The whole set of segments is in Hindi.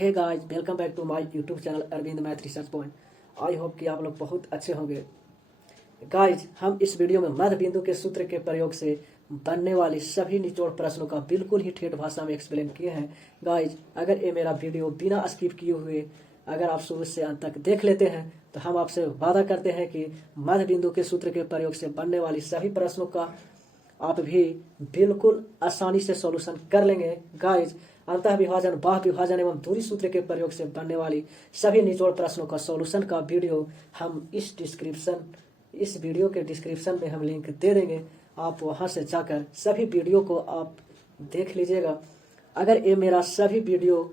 Hey guys, welcome back to my YouTube channel Arvind math research point. I hope कि आप लोग बहुत अच्छे होंगे। गाइस, हम इस वीडियो में मध्य बिंदु के सूत्र के प्रयोग से बनने वाली सभी निचोड़ प्रश्नों का बिल्कुल ही ठेठ भाषा में एक्सप्लेन किए हैं। गाइस, अगर ये मेरा वीडियो बिना स्किप किए हुए अगर आप शुरू से अंत तक देख लेते हैं तो हम आपसे वादा करते हैं कि मध्य बिंदु के सूत्र के प्रयोग से बनने वाली सभी प्रश्नों का आप भी बिल्कुल आसानी से सॉल्यूशन कर लेंगे। गाइस, अंतः विभाजन, बाह विभाजन एवं दूरी सूत्र के प्रयोग से बनने वाली सभी निचोड़ प्रश्नों का सॉल्यूशन का वीडियो हम इस वीडियो के डिस्क्रिप्शन में हम लिंक दे देंगे। आप वहां से जाकर सभी वीडियो को आप देख लीजिएगा। अगर ये मेरा सभी वीडियो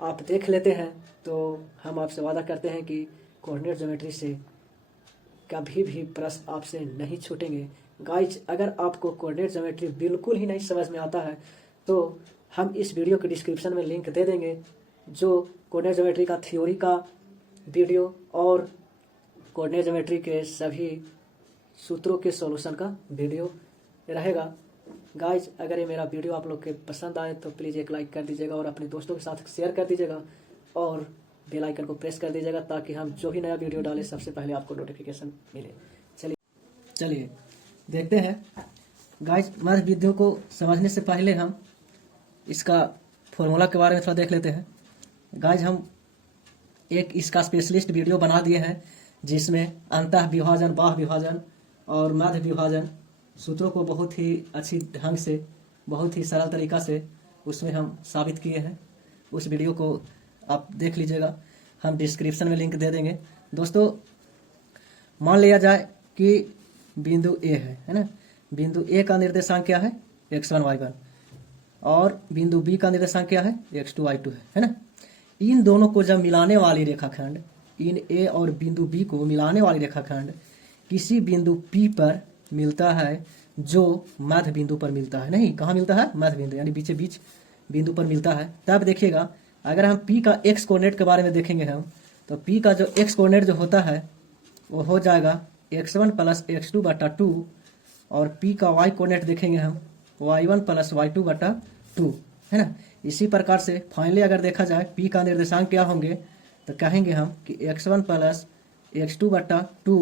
आप देख लेते हैं तो हम आपसे वादा करते हैं कि कोऑर्डिनेट ज्योमेट्री से कभी भी प्रश्न आपसे नहीं छूटेंगे। गाइज, अगर आपको कोऑर्डिनेट ज्योमेट्री बिल्कुल ही नहीं समझ में आता है तो हम इस वीडियो के डिस्क्रिप्शन में लिंक दे देंगे, जो कोऑर्डिनेट ज्योमेट्री का थ्योरी का वीडियो और कोऑर्डिनेट ज्योमेट्री के सभी सूत्रों के सॉल्यूशन का वीडियो रहेगा। गाइज, अगर ये मेरा वीडियो आप लोग के पसंद आए तो प्लीज़ एक लाइक कर दीजिएगा और अपने दोस्तों के साथ शेयर कर दीजिएगा और बेल आइकन को प्रेस कर दीजिएगा ताकि हम जो भी नया वीडियो डालें सबसे पहले आपको नोटिफिकेशन मिले। चलिए देखते हैं। गाइज, मध्य बिंदु को समझने से पहले हम इसका फॉर्मूला के बारे में थोड़ा देख लेते हैं। गाइज, हम एक इसका स्पेशलिस्ट वीडियो बना दिए हैं जिसमें अंतः विभाजन, बाह्य विभाजन और मध्य विभाजन सूत्रों को बहुत ही अच्छी ढंग से, बहुत ही सरल तरीका से उसमें हम साबित किए हैं। उस वीडियो को आप देख लीजिएगा, हम डिस्क्रिप्शन में लिंक दे देंगे। दोस्तों, मान लिया जाए कि बिंदु ए है ना। बिंदु ए का निर्देशांक क्या है? x1 y1 और बिंदु बी का निर्देशांक क्या है? x2 y2 है ना। इन दोनों को जब मिलाने वाली रेखाखंड, इन ए और बिंदु बी को मिलाने वाली रेखाखंड किसी बिंदु पी पर मिलता है जो मध्य बिंदु पर मिलता है। नहीं, कहाँ मिलता है? मध्य बिंदु यानी बीचे बीच बिंदु पर मिलता है। तब देखिएगा, अगर हम पी का एक्स कोऑर्डिनेट के बारे में देखेंगे हम, तो पी का जो एक्स कोऑर्डिनेट जो होता है वो हो जाएगा x1 प्लस x2 बटा 2 और पी का y कोऑर्डिनेट देखेंगे हम y1 प्लस y2 बटा 2 है ना। इसी प्रकार से फाइनली अगर देखा जाए पी का निर्देशांक क्या होंगे तो कहेंगे हम कि x1 प्लस x2 बटा 2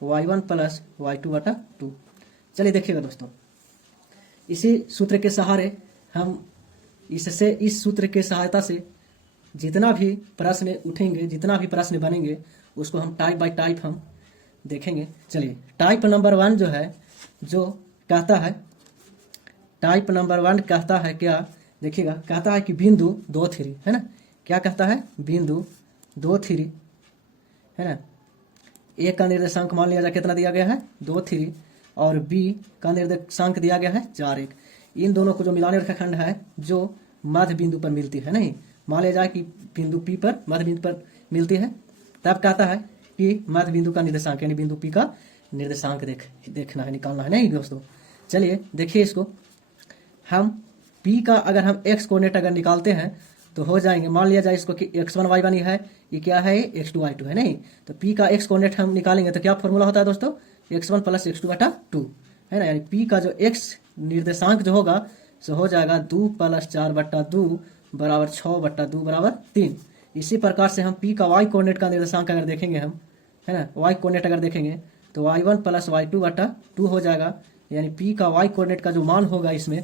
y1 प्लस y2 बटा 2। चलिए देखिएगा दोस्तों, इसी सूत्र के सहारे हम इस सूत्र के सहायता से जितना भी प्रश्न उठेंगे, जितना भी प्रश्न बनेंगे उसको हम टाइप बाय टाइप हम देखेंगे। चलिए, टाइप नंबर 1 जो है, जो कहता है, टाइप नंबर 1 कहता है क्या? देखिएगा, कहता है कि बिंदु 2 3 है ना। क्या कहता है? बिंदु 2 3 है ना। ए का निर्देशांक मान लिया जाए कितना दिया गया है? 2 3 और बी का निर्देशांक दिया गया है 4 1। इन दोनों को जो मिलाने रेखाखंड है जो मध्य बिंदु पर मिलती है, नहीं मान लिया जाए कि बिंदु पी पर, मध्य बिंदु पर मिलती है, तब कहता है कि मध्य बिंदु का निर्देशांक यानी बिंदु पी का निर्देशांक देखना है, निकालना है। नहीं दोस्तों, चलिए देखिए इसको। हम पी का अगर हम एक्स कोऑर्डिनेट अगर निकालते हैं तो हो जाएंगे, मान लिया जाए इसको कि x1 y1 ही है, ये क्या है? x2 y2 है। नहीं, तो p का x कोऑर्डिनेट हम निकालेंगे तो क्या फॉर्मूला होता है दोस्तों? x1 प्लस x2 बटा 2 है ना। यानी p का जो x निर्देशांक जो होगा सो हो जाएगा 2 प्लस 4 बटा 2 बराबर 6 बटा 2 बराबर 3। इसी प्रकार से हम p का y कोऑर्डिनेट का निर्देशांक अगर देखेंगे हम, है ना, y कोऑर्डिनेट अगर देखेंगे तो y1 प्लस y2 बटा 2 हो जाएगा। यानी p का y कोऑर्डिनेट का जो मान होगा इसमें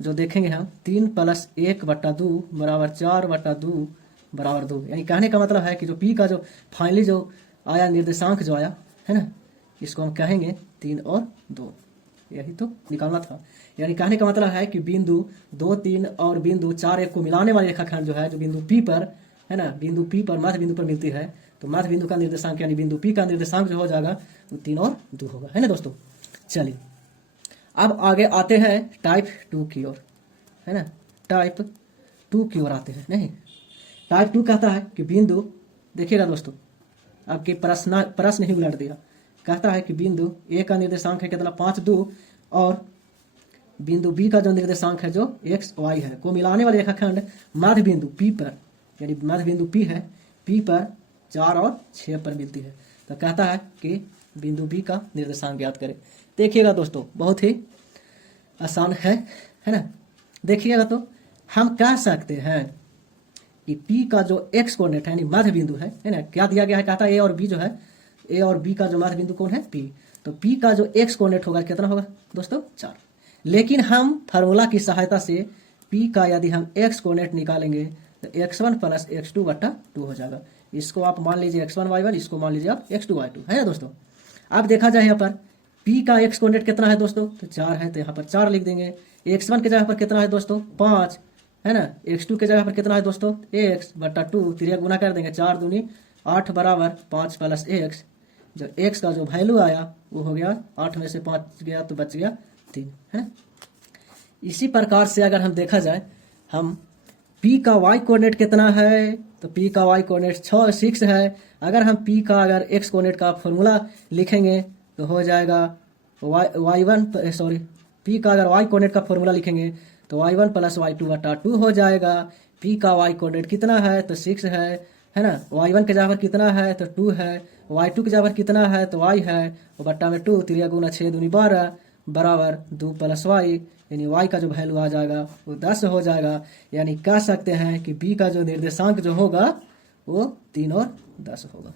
जो देखेंगे हम 3 प्लस 1 बटा 2 बराबर 4 बटा 2 बराबर 2। यानी कहने का मतलब है कि जो p का जो फाइनली जो आया निर्देशांक जो आया है ना, इसको हम कहेंगे 3 और 2। यही तो निकालना था। यानी कहने का मतलब है कि बिंदु 2 3 और बिंदु 4 1 को मिलाने वाली रेखाखंड जो है, जो बिंदु p पर है ना, बिंदु p पर मध्य बिंदु पर मिलती है, तो मध्य बिंदु का निर्देशांक यानी बिंदु p का निर्देशांक जो हो जाएगा वो 3 और 2 होगा, है ना दोस्तों। चलिए, अब आगे आते हैं टाइप 2 की ओर, है ना। टाइप 2 की ओर आते हैं। नहीं, टाइप 2 कहता है कि बिंदु, देखिएगा दोस्तों, अब के प्रश्न ही उलट दिया। कहता है कि बिंदु ए का निर्देशांक है कितना? 5 2 और बिंदु बी का जो निर्देशांक है जो x y है को मिलाने वाली रेखाखंड मध्य बिंदु p पर, यानी मध्य बिंदु p है, p पर 4 और 6 पर मिलती है। तो कहता है कि बिंदु बी का निर्देशांक ज्ञात करें। देखिएगा दोस्तों, बहुत ही आसान है ना। देखिएगा तो हम कह सकते हैं कि P का जो x कोऑर्डिनेट है यानी मध्य बिंदु है ना, क्या दिया गया है, कहता है A और B जो है, A और B का जो मध्य बिंदु कौन है, P। तो P का जो x कोऑर्डिनेट होगा कितना होगा दोस्तों, 4। लेकिन हम फार्मूला की सहायता से P का यदि हम x कोऑर्डिनेट निकालेंगे तो x1 प्लस x2 बटा 2 हो जाएगा। इसको आप मान लीजिए x1 y1, इसको मान लीजिए आप x2 y2, है ना दोस्तों। अब देखा जाए यहाँ पर P का x कोऑर्डिनेट कितना है दोस्तों, तो 4 है, तो यहाँ पर 4 लिख देंगे। x1 के जगह पर कितना है दोस्तों, 5 है ना। x2 के जगह पर कितना है दोस्तों, x बटा 2, तिरिया गुना कर देंगे, 4 दूनी 8 बराबर 5 प्लस x। जो x का जो वैल्यू आया वो हो गया 8 में से 5 गया तो बच गया 3, है ना। इसी प्रकार से अगर हम देखा जाए, हम P का y कोऑर्डिनेट कितना है, तो P का y कोऑर्डिनेट 6 है। अगर हम P का अगर x कोऑर्डिनेट का फॉर्मूला लिखेंगे तो हो जाएगा P का अगर y कोऑर्डिनेट का फॉर्मूला लिखेंगे तो y1 प्लस y2 बटा 2 हो जाएगा। P का y कोऑर्डिनेट कितना है, तो 6 है ना। y1 के जगह पर कितना है, तो 2 है। y2 के जगह पर कितना है, तो y है, और बट्टा में 2, तिरिया गुना 6 दूनी 12 बराबर 2 प्लस y, यानी y का जो वैल्यू आ जाएगा वो 10 हो जाएगा। यानी कह सकते हैं कि B का जो निर्देशांक जो होगा वो 3 और 10 होगा।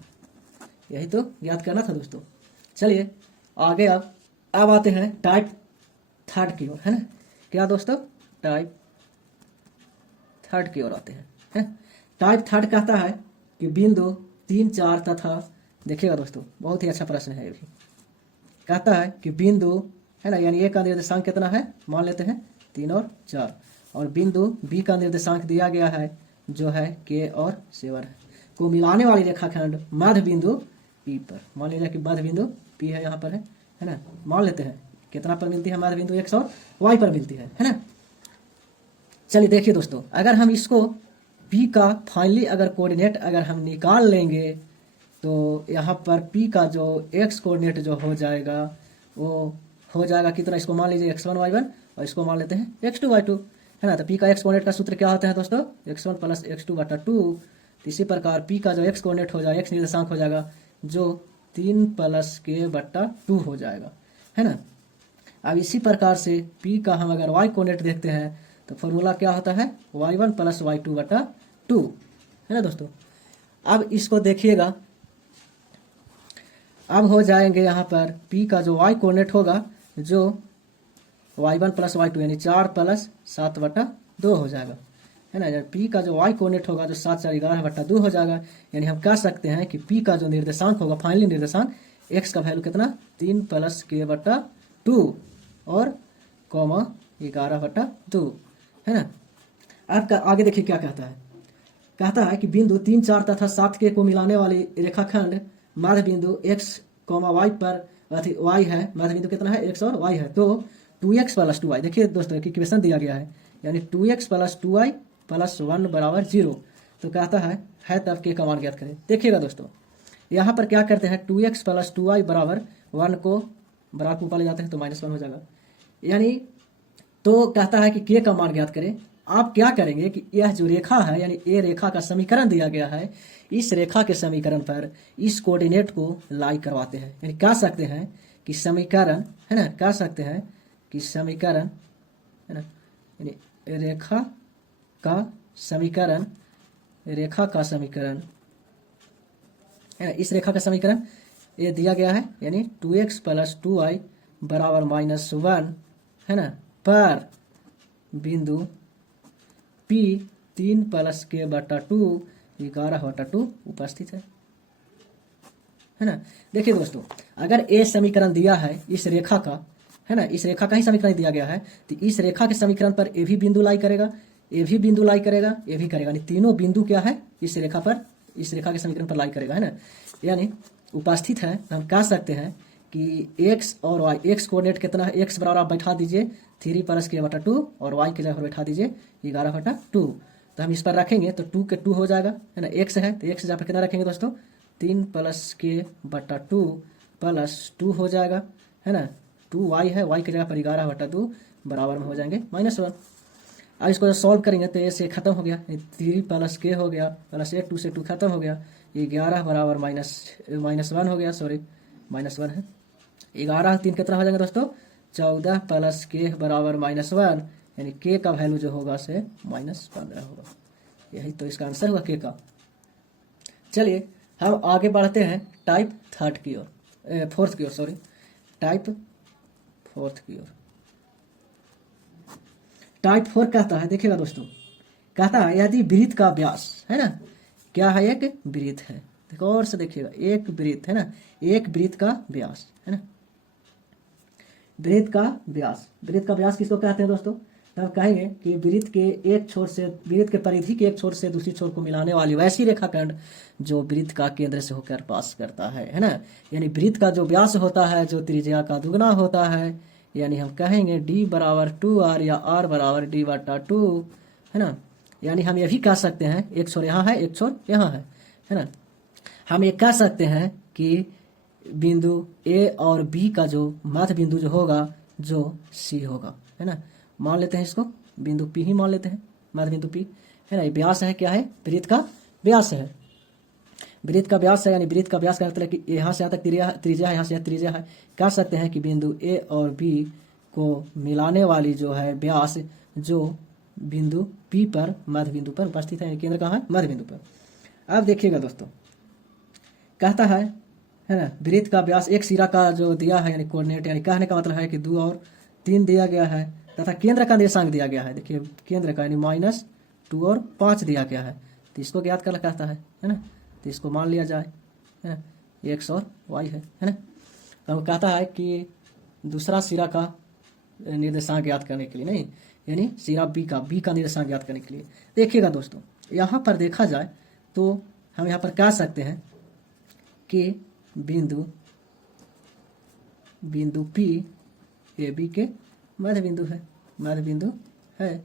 यही तो याद करना था दोस्तों। चलिए आगे अब आते हैं टाइप थर्ड की ओर, है ना। क्या दोस्तों, टाइप थर्ड की ओर आते हैं। टाइप थर्ड कहता है कि बिंदु 3, 4 तथा, देखिएगा दोस्तों बहुत ही अच्छा प्रश्न है ये भी। कहता है कि बिंदु, है ना, यानी A का निर्देशांक कितना है, मान लेते हैं 3 और 4, और बिंदु B का निर्देशांक दिया गया है जो है K और 7 है, को मिलाने वाली रेखाखंड मध्य बिंदु P पर, मान लीजिए कि मध्य बिंदु P है, यहाँ पर है ना। मान लेते हैं कितना पर मिलती है मध्य बिंदु, x और y पर मिलती है ना। चलिए देखिए दोस्तों, अगर हम इसको P का फाइनली अगर कोऑर्डिनेट अगर हम निकाल लेंगे तो यहाँ पर P का जो x कोऑर्डिनेट जो हो जाएगा वो हो जाएगा कितना, इसको मान लीजिए x1 y1 और इसको मान लेते हैं x2 y2, है ना। तो P का x कोऑर्डिनेट का सूत्र क्या होता है दोस्तों, x1 प्लस x2 बटा 2। इसी प्रकार P का जो x कोऑर्डिनेट हो जाएगा, x निर्देशांक हो जाएगा जो 3 प्लस k बटा 2 हो जाएगा, है ना। अब इसी प्रकार से P का हम अगर y कोऑर्डिनेट देखते हैं तो फॉर्मूला क्या होता है, y1 प्लस y2 बटा 2, है ना दोस्तों। अब इसको देखिएगा, अब हो जाएंगे यहाँ पर P का जो y कोऑर्डिनेट होगा जो y1 प्लस y2 यानी 4 प्लस 7 बटा 2 हो जाएगा, है ना। P का जो y कोऑर्डिनेट होगा जो 7 4 11 बटा 2 हो जाएगा। यानी हम कह सकते हैं कि P का जो निर्देशांक होगा, फाइनली निर्देशांक x का वैल्यू कितना, 3 प्लस k बटा 2 और कॉमा 11 बटा 2, है ना। अब आगे देखिए क्या कहता है, कहता है कि बिंदु 3, 4 तथा 7 के को मिलाने वाली रेखाखंड मध्य बिंदु x, y पर y है, मध्य बिंदु कितना है, x और y है, तो 2x प्लस 2y, देखिए दोस्तों एक इक्वेशन दिया गया है, यानी 2x प्लस 2y प्लस 1 बराबर 0। तो कहता है तब के का मान ज्ञात करें। देखिएगा दोस्तों यहाँ पर क्या करते हैं, 2x प्लस 2y बराबर 1 को बराबर ऊपर ले जाते हैं तो -1 हो जाएगा। यानी तो कहता है कि के का मान ज्ञात करें। आप क्या करेंगे कि यह जो रेखा है यानी ए रेखा का समीकरण दिया गया है, इस रेखा के समीकरण पर इस कोऑर्डिनेट को लाई करवाते हैं। यानी कह सकते हैं कि समीकरण, है ना, कह सकते हैं कि समीकरण, है ना, यानी रेखा का समीकरण, रेखा का समीकरण, है ना, इस रेखा का समीकरण ये दिया गया है, यानी 2x प्लस 2y बराबर -1, है ना, पर बिंदु P 3 प्लस k बटा 2 11 बटा 2 उपस्थित है ना। देखिए दोस्तों अगर ए समीकरण दिया है इस रेखा का, है ना, इस रेखा का ही समीकरण दिया गया है, तो इस रेखा के समीकरण पर ए भी बिंदु लाई करेगा, ए भी बिंदु लाई करेगा, ए भी करेगा, यानी तीनों बिंदु क्या है इस रेखा पर, इस रेखा के समीकरण पर लाई करेगा, है ना, यानी उपस्थित है। हम कह सकते हैं कि x और y, x कोऑर्डिनेट कितना है, x बराबर आप बैठा दीजिए 3 प्लस k बटा 2 और y के जगह पर बैठा दीजिए 11 बटा 2। तो हम इस पर रखेंगे तो 2 के 2 हो जाएगा, है ना, x है तो x जगह पर कितना रखेंगे दोस्तों, 3 प्लस k बटा 2 प्लस 2 हो जाएगा, है ना, 2y है, y की जगह पर 11 बटा 2 बराबर में हो जाएंगे -1। अब इसको सॉल्व करेंगे तो ए से खत्म हो गया, 3 प्लस k हो गया प्लस 8, 2 से 2 खत्म हो गया, 11 बराबर -1 हो गया, सॉरी -1 है। 11 3 कितना हो जाएगा दोस्तों, 14 प्लस k बराबर -1, यानी k का वैल्यू जो होगा से -15 होगा। यही तो इसका आंसर हुआ के का। चलिए हम आगे बढ़ते हैं टाइप थर्ड की ओर, फोर्थ की ओर, सॉरी, टाइप फोर्थ की ओर। टाइप 4 कहता है, देखिएगा दोस्तों, कहता है यदि वृत्त का व्यास है ना, क्या है, एक वृत्त है, देखो और से देखिएगा, एक वृत्त है ना, एक वृत्त का व्यास है ना, वृत्त का व्यास, वृत्त का व्यास किसको कहते हैं दोस्तों, तब कहेंगे कि वृत्त के एक छोर से, वृत्त के परिधि के एक छोर से दूसरी छोर को मिलाने वाली वैसी रेखाखंड जो वृत्त का केंद्र से होकर पास करता है ना। यानी वृत्त का जो व्यास होता है जो त्रिज्या का दुगना होता है, यानी हम कहेंगे d बराबर 2r या r बराबर d/2 है ना। यानी हम ये भी कह सकते हैं, एक छोर यहाँ है, एक छोर यहाँ है ना। हम ये कह सकते हैं कि बिंदु A और B का जो मध्य बिंदु जो होगा, जो C होगा, है ना। मान लेते हैं इसको बिंदु P ही मान लेते हैं, मध्य बिंदु P है ना। ये व्यास है, क्या है, वृत्त का व्यास है, वृत्त का व्यास है। यानी वृत्त का व्यास का मतलब कि यहाँ से यहाँ तक त्रिज्या है, यहाँ से यहाँ त्रिज्या है। कह सकते हैं कि बिंदु A और B को मिलाने वाली जो है व्यास, जो बिंदु P पर मध्य बिंदु पर उपस्थित है, केंद्र कहाँ है, मध्य बिंदु पर। अब देखिएगा दोस्तों, कहता है ना, वृत्त का व्यास एक सिरा का जो दिया है, यानी कोऑर्डिनेट, यानी कहने का मतलब है कि 2 और 3 दिया गया है, तथा केंद्र का निर्देशांक दिया गया है। देखिए केंद्र का यानी -2 और 5 दिया गया है, तो इसको ज्ञात करना कहता है ना। तो इसको मान लिया जाए, है ना, x और y है ना। तो हम कहता है कि दूसरा सिरा का निर्देशांक ज्ञात करने के लिए, नहीं, यानी सिरा b का निर्देशांक ज्ञात करने के लिए। देखिएगा दोस्तों, यहाँ पर देखा जाए तो हम यहाँ पर कह सकते हैं कि बिंदु P AB के मध्य बिंदु है, मध्य बिंदु है।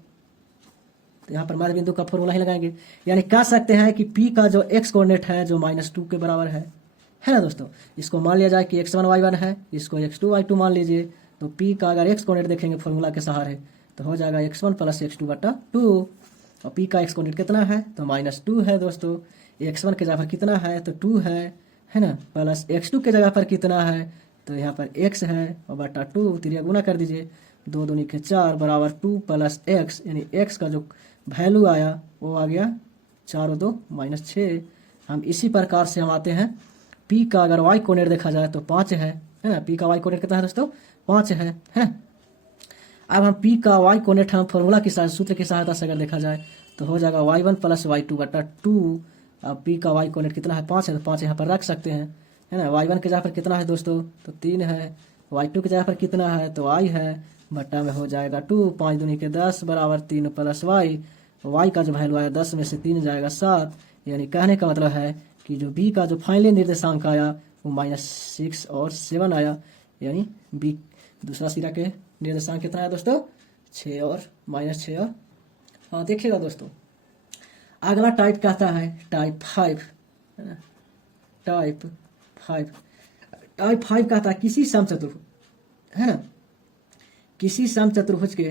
तो यहाँ पर मध्य बिंदु का फॉर्मूला ही लगाएंगे, यानी कह सकते हैं कि P का जो x कोऑर्डिनेट है जो -2 के बराबर है ना दोस्तों। इसको मान लिया जाए कि x1 y1 है, इसको x2 y2 मान लीजिए। तो P का अगर x कोऑर्डिनेट देखेंगे फॉर्मूला के सहारे तो हो जाएगा x1 + x2/2। और P का x कोऑर्डिनेट कितना है, तो -2 है दोस्तों। x1 के जगह पर कितना है, तो 2 है ना, प्लस x2 के जगह पर कितना है, तो यहाँ पर x है और बटा 2, त्रिज्या गुना कर दीजिए, 2 दूनी के 4 बराबर 2 + x, यानी x का जो वैल्यू आया वो आ गया 4 और 2 -6। हम इसी प्रकार से हम आते हैं P का अगर y कोऑर्डिनेट देखा जाए तो 5 है ना। P का y कोऑर्डिनेट कितना है दोस्तों, 5 है। अब हम P का y कोऑर्डिनेट हम फॉर्मूला की सूत्र की सहायता से अगर देखा जाए तो हो जाएगा y1 + y2/2। अब P का y कोऑर्डिनेट कितना है, 5 है, तो 5 यहाँ पर रख सकते हैं, है ना। y1 के जगह पर कितना है दोस्तों, तो 3 है। y2 के जगह पर कितना है, तो y है, बट्टा में हो जाएगा 2, 5 दूनी के 10 बराबर 3 + y का जो वैल्यू आया 10 में से 3 जाएगा 7। यानी कहने का मतलब है कि जो B का जो फाइनल निर्देशांक आया वो -6 और 7 आया। यानी B दूसरा सिरा के निर्देशांक कितना है दोस्तों, 6 और -6 और, हाँ देखिएगा दोस्तों। अगला टाइप कहता है टाइप 5, है ना, टाइप 5 कहता है किसी समचतुर्भुज, है ना, किसी समचतुर्भुज के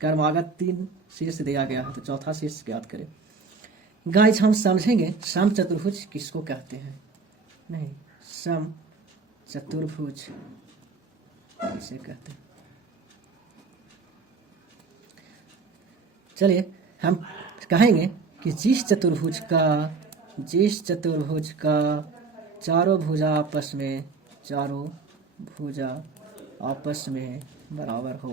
क्रमागत 3 शीर्ष दिया गया है, तो चौथा शीर्ष ज्ञात करें। गाइस हम समझेंगे समचतुर्भुज किसको कहते हैं, नहीं, समचतुर्भुज किसे कहते हैं। चलिए हम कहेंगे कि जिस चतुर्भुज का चारों भुजा आपस में बराबर हो,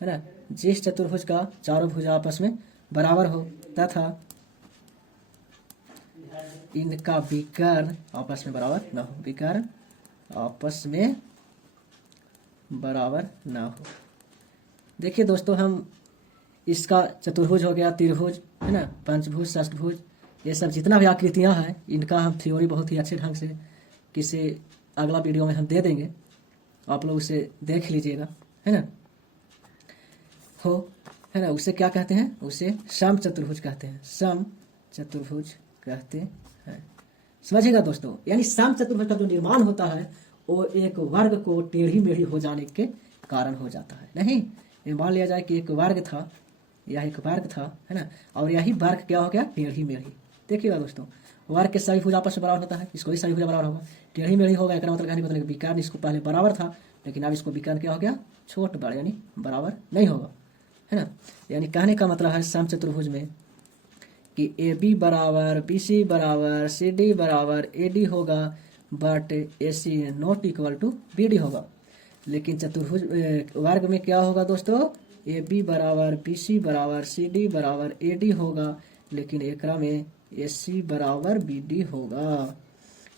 है ना। जिस चतुर्भुज का चारों भुजा आपस में बराबर हो तथा इनका विकर्ण आपस में बराबर न हो, विकर्ण आपस में बराबर ना हो। देखिए दोस्तों, हम इसका चतुर्भुज हो गया, त्रिभुज, है ना, पंचभुज, षष्ठभुज, ये सब जितना भी आकृतियां हैं इनका हम थ्योरी बहुत ही अच्छे ढंग से किसी अगला वीडियो में हम दे देंगे, आप लोग उसे देख लीजिएगा, है ना। है ना, उसे क्या कहते हैं, उसे समचतुर्भुज कहते हैं, समचतुर्भुज कहते हैं। समझिएगा दोस्तों, यानी समचतुर्भुज का जो निर्माण होता है वो एक वर्ग को टेढ़ी मेढ़ी हो जाने के कारण हो जाता है। नहीं, ये मान लिया जाए कि एक वर्ग था, यह एक वर्ग था, है ना, और यही वर्ग क्या हो गया, टेढ़ी मेढ़ी। देखिएगा दोस्तों, वर्ग के सभी भुजा आपस में बराबर होता है, इसको भी सभी भुजा बराबर होगा, टेढ़ी मेढ़ी होगा, एक मतलब कहने मतलब विकर्ण इसको पहले बराबर था, लेकिन अब इसको विकर्ण क्या हो गया, छोट बड़ा, यानी बराबर नहीं होगा, है ना। यानी कहने का मतलब है समचतुर्भुज में कि ए बी बराबर बी सी बराबर सी डी बराबर ए डी होगा, but A C not equal to B D होगा। लेकिन चतुर्भुज वर्ग में क्या होगा दोस्तों, ए बी बराबर बी सी बराबर सी डी बराबर ए डी होगा, लेकिन एकरा में ए सी बराबर बी डी होगा।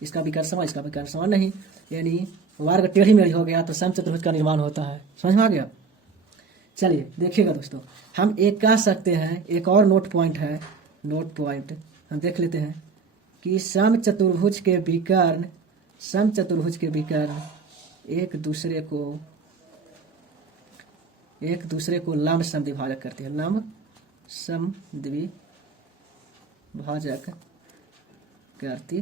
इसका विकर्ण समान, इसका विकर्ण समान नहीं, यानी वर्ग टेढ़ी मेढ़ी हो गया तो समचतुर्भुज का निर्माण होता है। समझ में आ गया। चलिए देखिएगा दोस्तों, हम एक कह सकते हैं, एक और नोट पॉइंट है, नोट पॉइंट हम देख लेते हैं कि समचतुर्भुज के विकर्ण, समचतुर्भुज के विकर्ण एक दूसरे को लंब समद्विभाजक करते हैं, लंब समद्विभाजक करती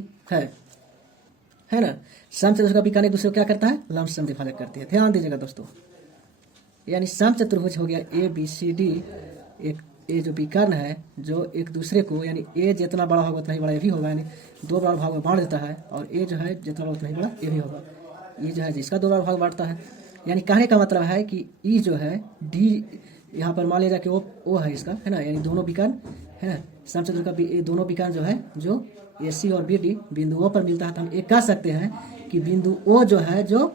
है ना। समचतुर्भुज का विकर्ण एक दूसरे को क्या करता है, लंब समद्विभाजक करती है। ध्यान दीजिएगा दोस्तों, यानी समचतुर्भुज हो गया ए बी सी डी, एक ए जो विकर्ण है जो एक दूसरे को, यानी ए जितना बड़ा होगा उतना ही बड़ा ए भी होगा, यानी दो बड़ा भाग में बांट देता है, और ए जो है जितना बड़ा उतना ही बड़ा ए भी होगा। ये जो है जिसका दो बड़ा भाग बांटता है, यानी कहने का मतलब है कि ई जो है डी, यहाँ पर मान लिया जाए कि ओ है इसका, है ना, यानी दोनों विकर्ण है ना, समचतुर्भुज का दोनों विकर्ण जो है जो ए सी और बी डी बिंदु ओ पर मिलता है, तो हम एक कह सकते हैं कि बिंदु ओ जो है जो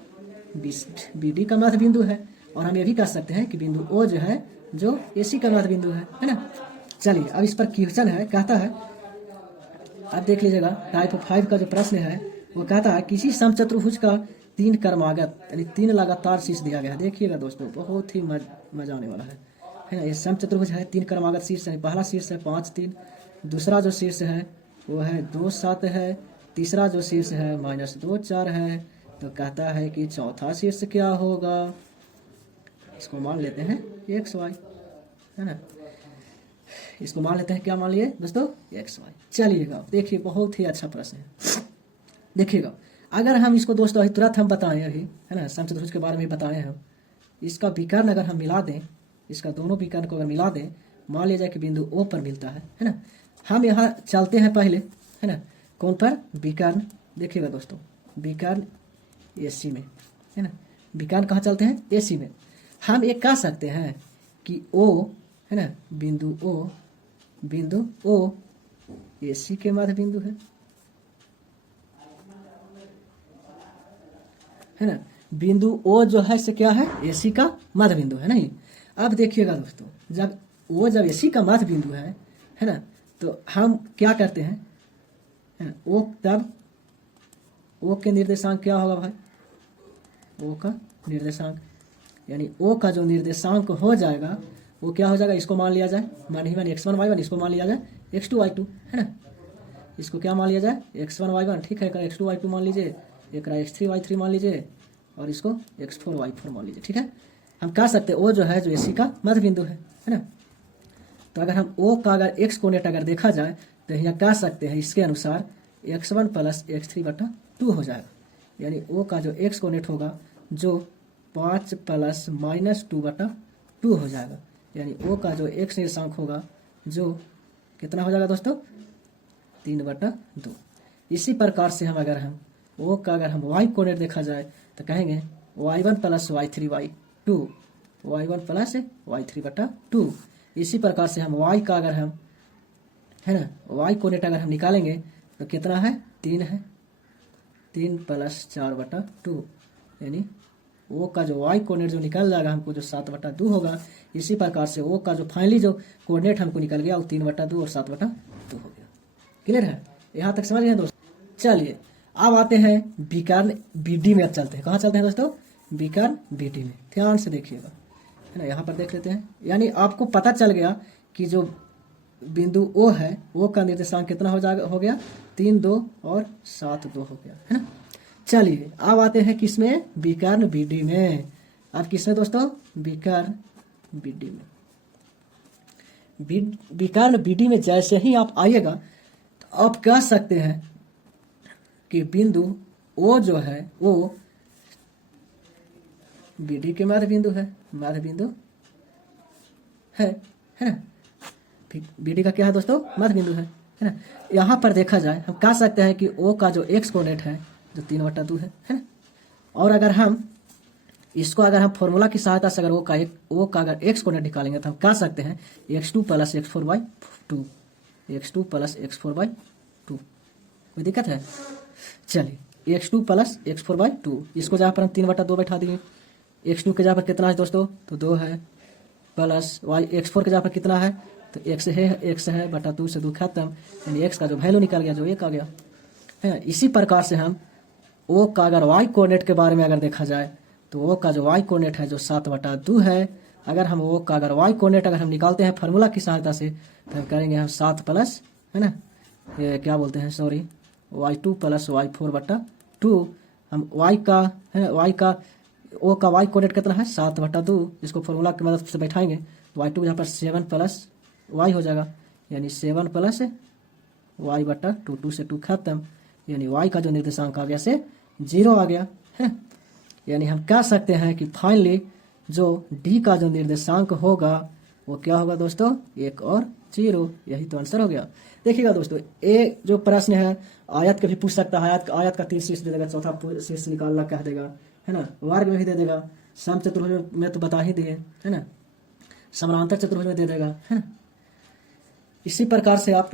बी डी का मध्य बिंदु है, और हम ये भी कह सकते हैं कि बिंदु ओ जो है जो ए सी का मध्य बिंदु है ना। चलिए अब इस पर क्वेश्चन है, कहता है, अब देख लीजिएगा टाइप 5 का जो प्रश्न है वो कहता है किसी समचतुर्भुज का 3 क्रमागत यानी 3 लगातार शीर्ष दिया गया है। देखिएगा दोस्तों, बहुत ही मजा आने वाला है ना। ये समचतुर्भुज है, 3 क्रमागत शीर्ष है। पहला शीर्ष है 5 3, दूसरा जो शीर्ष है वो है 2 7 है, तीसरा जो शीर्ष है -2 4 है। तो कहता है कि चौथा शीर्ष क्या होगा, इसको मान लेते हैं एक्स वाई, है ना, इसको मान लेते हैं क्या, मान लिए दोस्तों एक्स वाई। चलिएगा देखिए, बहुत ही अच्छा प्रश्न है। देखिएगा अगर हम इसको दोस्तों अभी तुरंत हम बताएं, अभी है ना समचतुर्भुज के बारे में बताएं हम, इसका विकर्ण अगर हम मिला दें, इसका दोनों विकर्ण को अगर मिला दें, मान लिया जाए कि बिंदु ओ पर मिलता है ना। हम यहाँ चलते हैं पहले, है ना, कौन पर, विकर्ण। देखिएगा दोस्तों विकर्ण ए सी में, है ना, विकर्ण कहाँ चलते हैं, ए सी में। हम एक कह सकते हैं कि ओ, है ना, बिंदु ओ ए सी के मध्य बिंदु है ना। बिंदु ओ जो है से क्या है, ए सी का मध्य बिंदु है नहीं। अब देखिएगा दोस्तों, जब ए सी का मध्य बिंदु है ना, तो हम क्या करते हैं, है ना, ओ, तब ओ के निर्देशांक क्या होगा भाई, ओ का निर्देशांक, यानी ओ का जो निर्देशांक हो जाएगा वो क्या हो जाएगा, इसको मान लिया जाए मान x1 y1, इसको मान लिया जाए x2 y2, है ना, इसको क्या मान लिया जाए x1 y1, ठीक है, x2 y2 मान लीजिए, एक x3 y3 मान लीजिए, और इसको x4 y4 मान लीजिए, ठीक है। हम कह सकते हैं ओ जो है जो एसी का मध्य बिंदु है ना। तो अगर हम ओ का अगर x कोनेट अगर देखा जाए तो यहाँ कह सकते हैं इसके अनुसार x1 + x3/2 हो जाएगा, यानी ओ का जो x कोनेट होगा जो 5 + -2/2 हो जाएगा, यानी ओ का जो x निर्देशांक होगा जो कितना हो जाएगा दोस्तों, 3/2। इसी प्रकार से हम अगर हम ओ का अगर हम y कोनेट देखा जाए तो कहेंगे y1 + y3/2, y1 + y3/2। इसी प्रकार से हम y का अगर हम, है ना, y कोनेट अगर हम निकालेंगे तो कितना है, 3 है, 3 + 4/2, यानी ओ का जो y कोऑर्डिनेट जो निकल जाएगा हमको जो 7/2 होगा। इसी प्रकार से ओ का जो फाइनली जो कोऑर्डिनेट हमको निकल गया वो 3/2 और 7/2 हो गया। क्लियर है, यहाँ तक समझ गए दोस्तों। चलिए अब आते हैं विकर्ण बीडी में। अब चलते हैं, कहाँ चलते हैं दोस्तों, विकर्ण बीडी में। ध्यान से देखिएगा, है ना, यहाँ पर देख लेते हैं, यानी आपको पता चल गया कि जो बिंदु ओ है ओ का निर्देशांक कितना हो गया 3 2 और 7 2 हो गया, है ना। चलिए अब आते हैं किसमें, विकर्ण बीडी में। अब किसमें दोस्तों, विकर्ण बीडी में। विकर्ण बीडी में जैसे ही आप आइएगा तो आप कह सकते हैं कि बिंदु ओ जो है वो बीडी के मध्य बिंदु है, मध्य बिंदु है ना। बीडी का क्या है दोस्तों, मध्य बिंदु है ना। यहाँ पर देखा जाए हम कह सकते हैं कि ओ का जो एक्स कोऑर्डिनेट है जो 3/2 है ना। और अगर हम इसको अगर हम फॉर्मूला की सहायता से अगर ओ का अगर एक्स कोऑर्डिनेट निकालेंगे तो हम कह सकते हैं x2 plus x4/2, x2 plus x4/2। कोई दिक्कत है? चलिए x2 प्लस x4/2, इसको जहाँ पर हम 3/2 बैठा देंगे। x2 के जहाँ पर कितना है दोस्तों? तो 2 है, प्लस y x4 के जहाँ पर कितना है? तो x है बटा 2 से 2 खत्म, यानी x का जो वैल्यू निकल गया जो 1 आ गया है। इसी प्रकार से हम ओ का अगर y कोऑर्डिनेट के बारे में अगर देखा जाए तो ओ का जो y कोऑर्डिनेट है जो 7/2 है, अगर हम ओ का अगर y कोऑर्डिनेट अगर हम निकालते हैं फार्मूला की सहायता से तो हम करेंगे हम 7 प्लस, है ना, ये क्या बोलते हैं, सॉरी, y2 प्लस y4/2। हम y का है, y का ओ का y कोऑर्डिनेट कितना है? 7/2। इसको फार्मूला की मदद से बैठाएंगे तो y2 यहाँ पर 7 प्लस y हो जाएगा, यानी 7 प्लस y/2, 2 से 2 खत्म, यानी y का जो निर्देशांक आ गया से 0 आ गया है। यानी हम कह सकते हैं कि फाइनली जो d का जो निर्देशांक होगा वो क्या होगा दोस्तों? 1 और 0। यही तो आंसर हो गया। देखिएगा दोस्तों, ये जो प्रश्न है आयत के भी पूछ सकता है, आयत का 3 शीर्ष दे देगा, चौथा शीर्ष निकालना कह देगा, है ना, वर्ग में भी दे देगा, समचतुर्भुज में तो बता ही दिए, है ना, समानांतर चतुर्भुज में दे देगा, है ना। इसी प्रकार से आप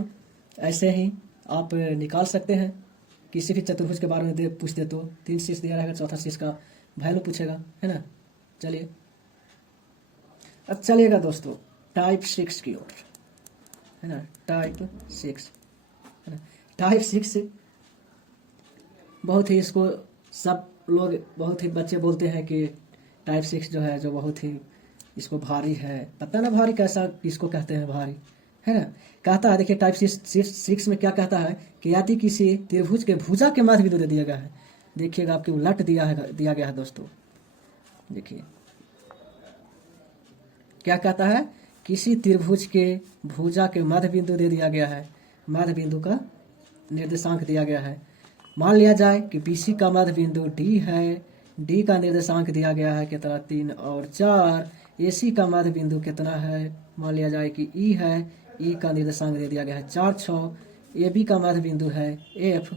ऐसे ही आप निकाल सकते हैं। किसी भी चतुर्भुज के बारे में पूछ दे तो 3 शीर्ष दिया रहेगा, चौथा शीर्ष का वैल्यू पूछेगा, है ना। चलिए अब चलिएगा दोस्तों टाइप 6 की ओर, है ना, टाइप 6, है ना। टाइप 6 बहुत ही, इसको सब लोग बहुत ही बच्चे बोलते हैं कि टाइप 6 जो है जो बहुत ही इसको भारी है। पता ना भारी कैसा, किसको कहते हैं भारी, है ना। कहता है, देखिए टाइप 6 में क्या कहता है कि यदि किसी त्रिभुज के भुजा के मध्य बिंदु दे दिया गया है, देखिएगा आपके उलट दिया गया है दोस्तों। देखिए क्या कहता है, किसी त्रिभुज के भुजा के मध्य बिंदु दे दिया गया है, मध्य बिंदु का निर्देशांक दिया गया है। मान लिया जाए कि बीसी का मध्य बिंदु डी है, डी का निर्देशांक दिया गया है कितना? 3 और 4। एसी का मध्य बिंदु कितना है? मान लिया जाए कि ई है, ई का निर्देशांक दे दिया गया है 4, 6। ए बी का मध्य बिंदु है एफ,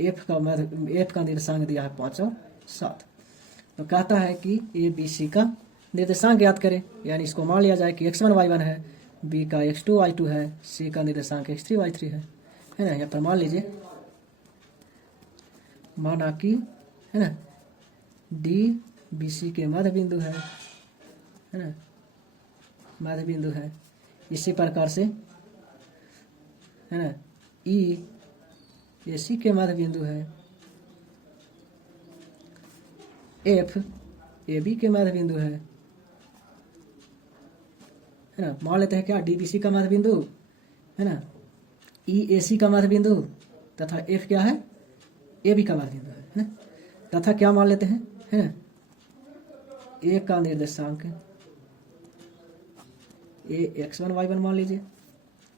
एफ का निर्देशांक दिया है 5 और 7। तो कहता है कि ए बी सी का निर्देशांक ज्ञात करें, यानी इसको मान लिया जाए कि x1 y1 है, बी का x2 y2 है, सी का निर्देशांक x3 y3 है ना। यहाँ पर मान लीजिए, माना कि, है ना, डी बी सी के मध्य बिंदु है ना, मध्य बिंदु है। इसी प्रकार से, है ना, ई ए सी के मध्य बिंदु है, एफ ए बी के मध्य बिंदु है ना। मान लेते हैं क्या, डी बी सी का मध्य बिंदु, है ना, ई ए सी का मध्य बिंदु, तथा एफ क्या है? ए बी का मध्य बिंदु है ना। तथा क्या मान लेते हैं, है ना, ए का निर्देशांक ए x1 y1 मान लीजिए,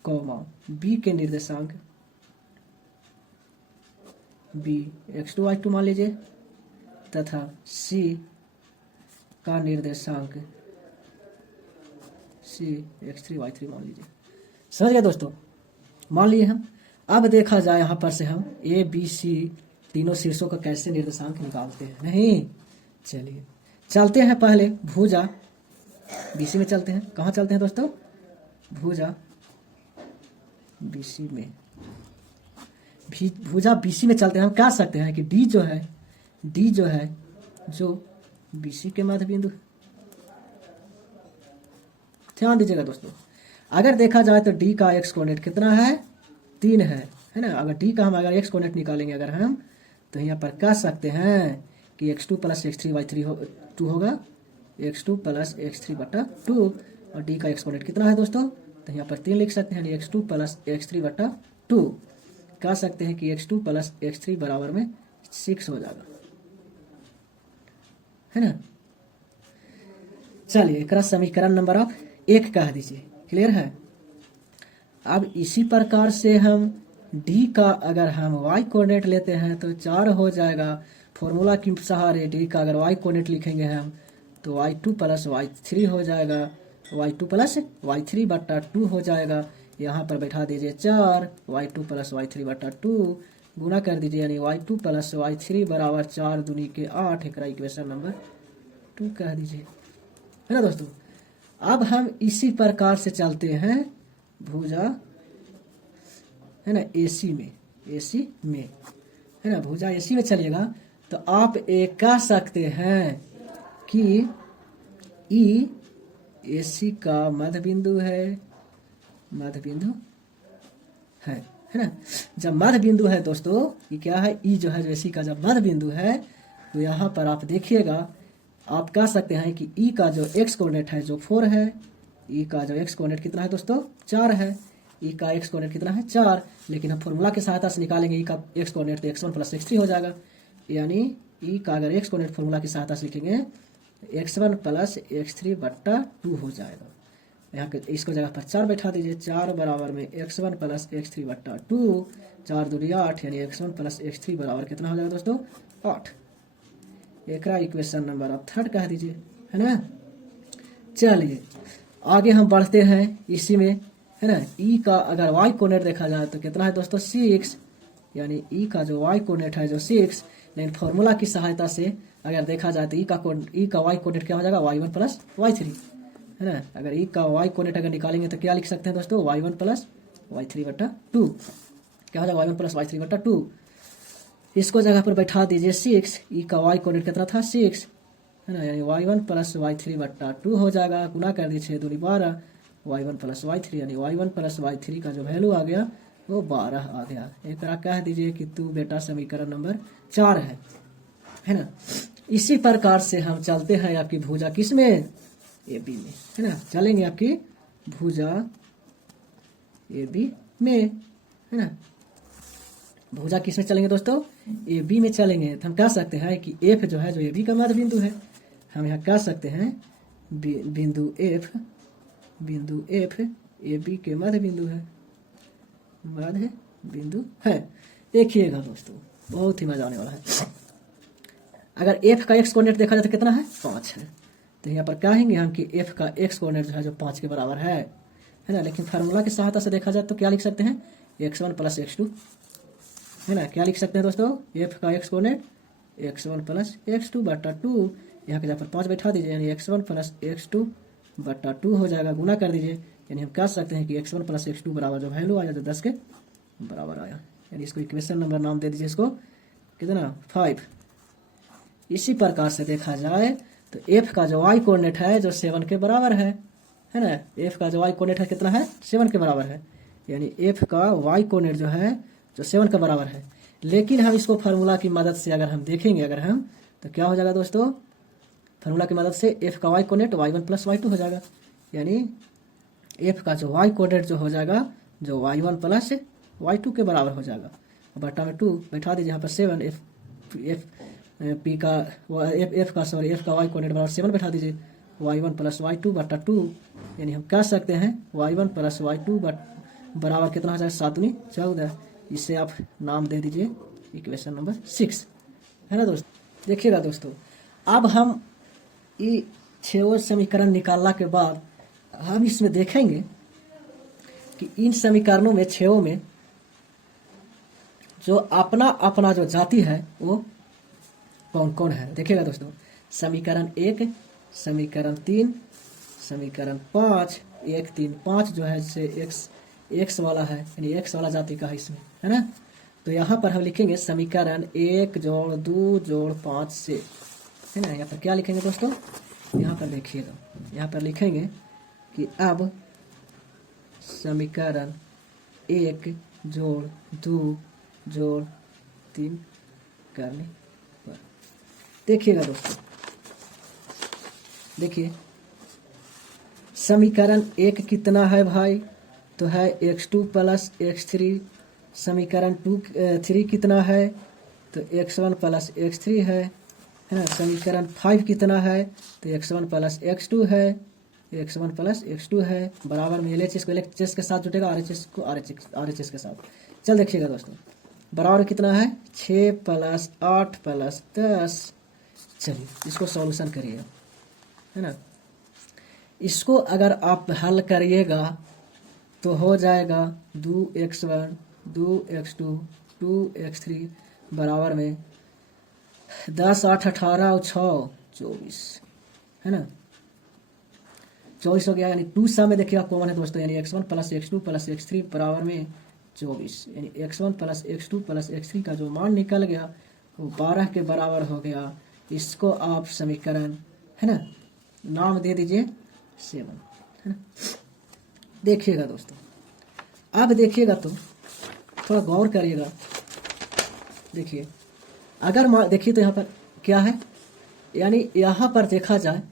कॉमा बी के निर्देशांक बी x2 y2 मान लीजिए, तथा सी का निर्देशांक सी x3 y3 मान लीजिए। समझ गए दोस्तों? मान लिए हम। अब देखा जाए यहाँ पर से हम ए बी सी तीनों शीर्षों का कैसे निर्देशांक निकालते हैं। नहीं, चलिए चलते हैं पहले भुजा बीसी में चलते हैं। कहाँ चलते हैं दोस्तों? भुजा बीसी में, भुजा बीसी में चलते हैं। हम कह सकते हैं कि डी जो है जो बीसी के मध्य बिंदु। ध्यान दीजिएगा दोस्तों, अगर देखा जाए तो डी का एक्स कोऑर्डिनेट कितना है? 3 है ना। अगर डी का हम अगर एक्स कोऑर्डिनेट निकालेंगे अगर हम, तो यहाँ पर कह सकते हैं कि x2 प्लस x3 y3 2 होगा, x2 प्लस x3/2। और डी का एक्स कोऑर्डिनेट कितना है दोस्तों? तो यहाँ पर 3 लिख सकते हैं, x2 प्लस x3/2। कह सकते हैं कि x2 प्लस x3 बराबर में 6 हो जाएगा, है ना। चलिए एक समीकरण नंबर आप 1 कह दीजिए। क्लियर है? अब इसी प्रकार से हम डी का अगर हम y कोऑर्डिनेट लेते हैं तो 4 हो जाएगा। फॉर्मूला के सहारे डी का अगर y कोऑर्डिनेट लिखेंगे हम तो y2 प्लस y3 हो जाएगा, y2 प्लस y3/2 हो जाएगा। यहाँ पर बैठा दीजिए 4, y2 प्लस y3/2 गुना कर दीजिए, यानी y2 प्लस y3 बराबर 4 दूनी के 8। एक इक्वेशन नंबर 2 कह दीजिए, है ना दोस्तों। अब हम इसी प्रकार से चलते हैं भुजा, है ना, AC में, है ना, भुजा AC में चलिएगा तो आप एक कह सकते हैं कि E AC का मध्य बिंदु है, है ना। जब मध्य बिंदु है दोस्तों, ये क्या है, E जो है जो AC का जब मध्य बिंदु है तो यहाँ पर आप देखिएगा, आप कह सकते हैं कि E का जो x कोऑर्डिनेट है जो 4 है, E का जो x कोऑर्डिनेट कितना है दोस्तों, 4 है। E का x कोऑर्डिनेट कितना है, 4। लेकिन हम फॉर्मूला की सहायता से निकालेंगे E का x कोऑर्डिनेट तो x1 प्लस x3 हो जाएगा। यानी E का अगर x कोऑर्डिनेट फॉर्मूला की सहायता से लिखेंगे x1 प्लस x3 बट्टा 2 हो जाएगा। यहाँ पे इसको जगह पर 4 बैठा दीजिए, 4 बराबर में x1 प्लस x3 बट्टा 2, 4 दूनी 8, यानी x1 प्लस x3 बराबर कितना हो जाएगा दोस्तों, 8। एक इक्वेशन नंबर आप 3 कह दीजिए, है ना। चलिए आगे हम बढ़ते हैं इसी में, है ना। E का अगर y कोऑर्डिनेट देखा जाए तो कितना है दोस्तों, 6, यानी E का जो y कोऑर्डिनेट है जो 6। लेकिन फॉर्मूला की सहायता से अगर देखा जाए तो E का y कोऑर्डिनेट क्या हो जाएगा, y1 प्लस y3, है ना। अगर E का y कोऑर्डिनेट अगर निकालेंगे तो क्या लिख सकते हैं दोस्तों, y1 प्लस y3 बट्टा 2, क्या हो जाएगा, y1 प्लस y3 बट्टा 2। इसको जगह पर बैठा दीजिए 6, E का y कोऑर्डिनेट कितना था, 6, है ना, यानी y1 प्लस y3 बट्टा 2 हो जाएगा। गुना कर दीजिए, 2 12, y1 प्लस y3, यानी y1 प्लस y3 का जो वैल्यू आ गया वो 12 आ गया। एक तरह कह दीजिए कि तू बेटा समीकरण नंबर 4 है ना। इसी प्रकार से हम चलते हैं आपकी भुजा किस में, AB में, है ना। चलेंगे आपकी भुजा AB में, है ना। भुजा किस में चलेंगे दोस्तों, AB में चलेंगे। तो हम कह सकते हैं कि F जो है जो AB का मध्य बिंदु है, हम यहाँ कह सकते हैं बिंदु F AB के मध्य बिंदु है, देखिएगा दोस्तों बहुत ही मजा आने वाला है। अगर F का x कोऑर्डिनेट देखा जाए तो कितना है, 5 है। तो यहाँ पर कहेंगे हम कि F का x कोऑर्डिनेट जो है जो 5 के बराबर है ना। लेकिन फार्मूला की सहायता से देखा जाए तो क्या लिख सकते हैं, x1 प्लस x2, है ना। क्या लिख सकते हैं दोस्तों, F का x coordinate x1 plus x2 बट्टा 2, यहाँ पे जहाँ पर 5 बैठा दीजिए, यानी x1 प्लस x2 बट्टा 2 हो जाएगा। गुना कर दीजिए, यानी हम कह सकते हैं कि x1 प्लस x2 बराबर जो वैल्यू आया जो 10 के बराबर आया, यानी इसको इक्वेशन नंबर नाम दे दीजिए, इसको कितना, 5। इसी प्रकार से देखा जाए तो F का जो y कोऑर्डिनेट है जो 7 के बराबर है ना। F का जो y कोऑर्डिनेट है कितना है, 7 के बराबर है, यानी F का y कोऑर्डिनेट जो है जो 7 के बराबर है। लेकिन हम इसको फार्मूला की मदद से अगर हम देखेंगे अगर हम तो क्या हो जाएगा दोस्तों, फार्मूला की मदद से F का y coordinate y1 plus y2 हो जाएगा, यानी F का जो y कोऑर्डिनेट जो हो जाएगा जो y1 प्लस y2 के बराबर हो जाएगा। बट्टा में 2 बैठा दीजिए, यहाँ पर 7 F का y कोऑर्डिनेट बराबर 7 बैठा दीजिए, y1 प्लस y2 बट्टा 2, यानी हम कह सकते हैं y1 प्लस y2 बराबर कितना हो जाएगा, 7 दूनी 14। इसे आप नाम दे दीजिए इक्वेशन नंबर 6, है ना दोस्तों। देखिएगा दोस्तों, अब हम ये 6 समीकरण निकालने के बाद हम इसमें देखेंगे कि इन समीकरणों में 6 में जो अपना अपना जो जाति है वो कौन कौन है। देखिएगा दोस्तों, समीकरण 1, समीकरण 3, समीकरण 5, 1 3 5 जो है जैसे x वाला है, यानी x वाला जाति का है इसमें, है ना। तो यहाँ पर हम लिखेंगे समीकरण 1 जोड़ 2 जोड़ 5 से, है ना। यहाँ पर क्या लिखेंगे दोस्तों, यहाँ पर देखिएगा, यहाँ पर लिखेंगे कि अब समीकरण 1 जोड़ 2 जोड़ 3 करने पर, देखिएगा दोस्तों, देखिए समीकरण 1 कितना है भाई, तो है x2 प्लस x3। समीकरण 3 कितना है, तो x1 प्लस x3 है ना। समीकरण 5 कितना है, तो x1 प्लस x2 है, x1 प्लस x2 है, बराबर में LHS को LHS के साथ जुटेगा, RHS को RHS के साथ। चल देखिएगा दोस्तों, बराबर कितना है, 6 प्लस 8 प्लस 10। चलिए इसको सॉल्यूशन करिए, है ना। इसको अगर आप हल करिएगा तो हो जाएगा 2x1 2x2 2x3 बराबर में 10 8 18 और 6 24, है ना, 24 हो गया। यानी 2 सा में देखिएगा कॉमन है दोस्तों, यानी x1 plus x2 plus x3 बराबर में 24, यानी x1 plus x2 plus x3 का जो मान निकल गया वो 12 के बराबर हो गया। इसको आप समीकरण, है ना, नाम दे दीजिए 7, है ना। देखिएगा दोस्तों, अब देखिएगा तो थोड़ा गौर करिएगा। देखिए, अगर देखिए तो यहाँ पर क्या है, यानी यहाँ पर देखा जाए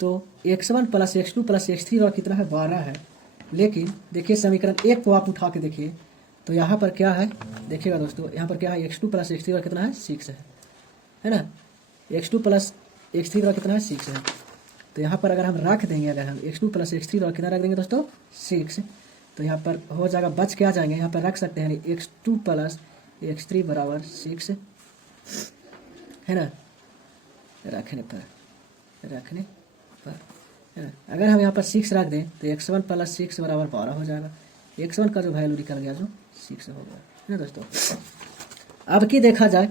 तो x1 plus x2 plus x3 और कितना है, 12 है। लेकिन देखिए समीकरण 1 को आप उठा के देखिए तो यहाँ पर क्या है, देखिएगा दोस्तों, यहाँ पर क्या है, x2 प्लस x3 और कितना है, 6 है ना। x2 प्लस x3 और कितना है, 6 है। तो यहाँ पर अगर हम रख देंगे, अगर हम x2 प्लस x3 और कितना रख देंगे दोस्तों, 6, तो यहाँ पर हो जाएगा, बच के आ जाएंगे, यहाँ पर रख सकते हैं x2 प्लस x3 बराबर 6, है ना, रखने पर है ना। अगर हम यहाँ पर 6 रख दें तो x1 प्लस 6 बराबर 12 हो जाएगा। x1 का जो वैल्यू निकल गया जो 6 हो गया, है ना दोस्तों। अब की देखा जाए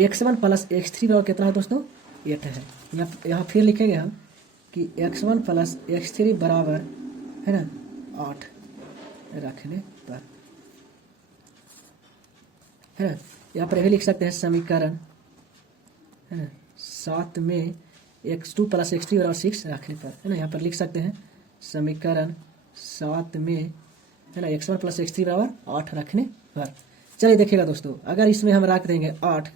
x1 प्लस x3 बराबर कितना है दोस्तों, 8 है। यहाँ फिर लिखेंगे हम कि x1 प्लस x3 बराबर, है ना, 8 रखने पर, है ना। यहाँ पर भी लिख सकते हैं समीकरण, है ना, 7 में x2 प्लस x3 बराबर 6 रखने पर, है ना। यहाँ पर लिख सकते हैं समीकरण 7 में, है ना, x1 प्लस x3 बराबर 8 रखने पर। चलिए देखिएगा दोस्तों, अगर इसमें हम रख देंगे 8